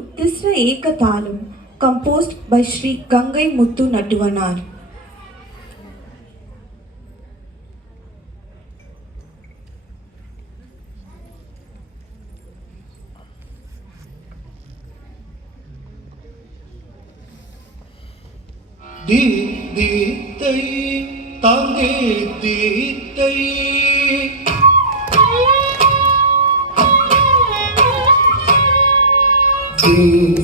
Tisra Ekathalam, composed by Sri Gangai Muthu Nattuvanar. दी दी तई तांगे दी तई दी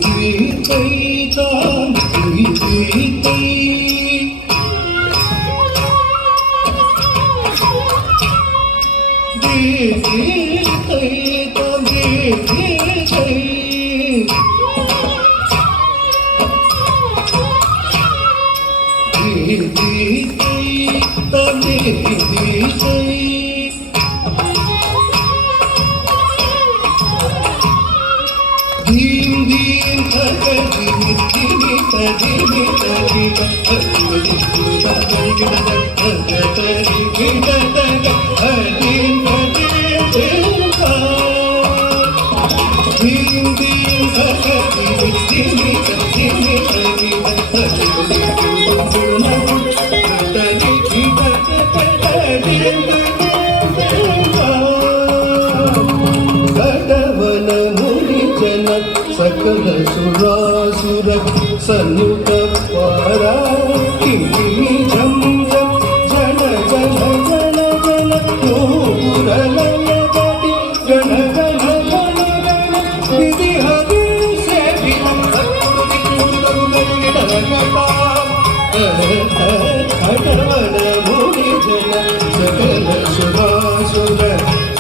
दी तई तांगे दी तई दी दी तई तांगे दी तई सकल सुरासुर सन्नुत पारा किंकिणी झम झम जन जन जन जन नूपुरलयगति गण गण गण गण विधि हरि सेवितं अटवन मुनि जन सकल सुरासुर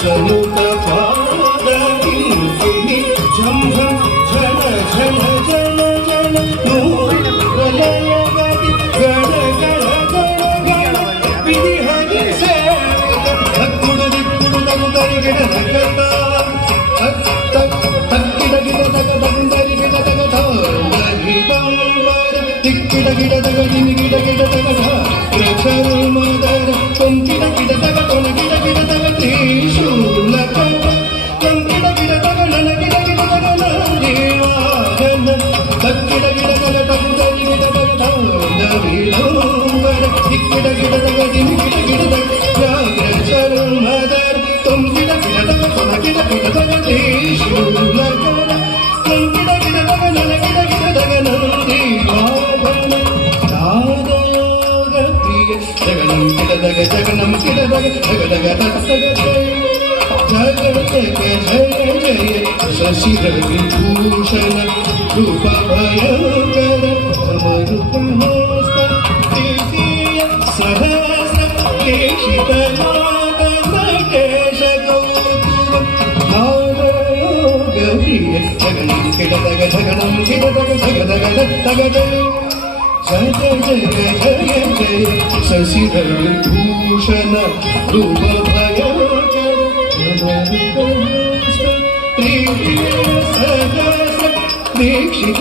सन्नुत पारा किंकिणी झम झम जन जन जन जन नूपुरलयगति गण गण गण गण विधि हरि सेवितं भक्तुड दिक्कुड दगु दरिगिड दगता तक तक तक्किड गिड दग दगु दरिगिड दगता दरिगंबर दिक्किड गिड दग दिनि गिड गिड दगता प्रचर मदर कंकिड गिड दग तोन गिड गिड दग त्रिशूलकट कंकिड गिड दग नन गिड गिड दग देवागन तक्किड गिड दग दगु दरिगिड दगता दरिगंबर दिक्किड गिड दग दिनि गिड गिड दग प्रचर मदर कंकिड गिड दग तोन गिड गिड दग त्रिशूलकट कंकिड गिड दग नन गिड गिड दग देवागन नादयोग प्रिय जगनं किड दग जगनं किड दग दग दग दग जगत के जय जय शशि विभूषण रूप भयंकर समरूपहस्त द्वितीय सहस्र केशित नाग नटेश कौतुक नादयोग प्रिय जगनं किड दग जगनं किड दग दग दग दग दग जय जय जय जय शशि विभूषण रूप भयंकर दीक्षित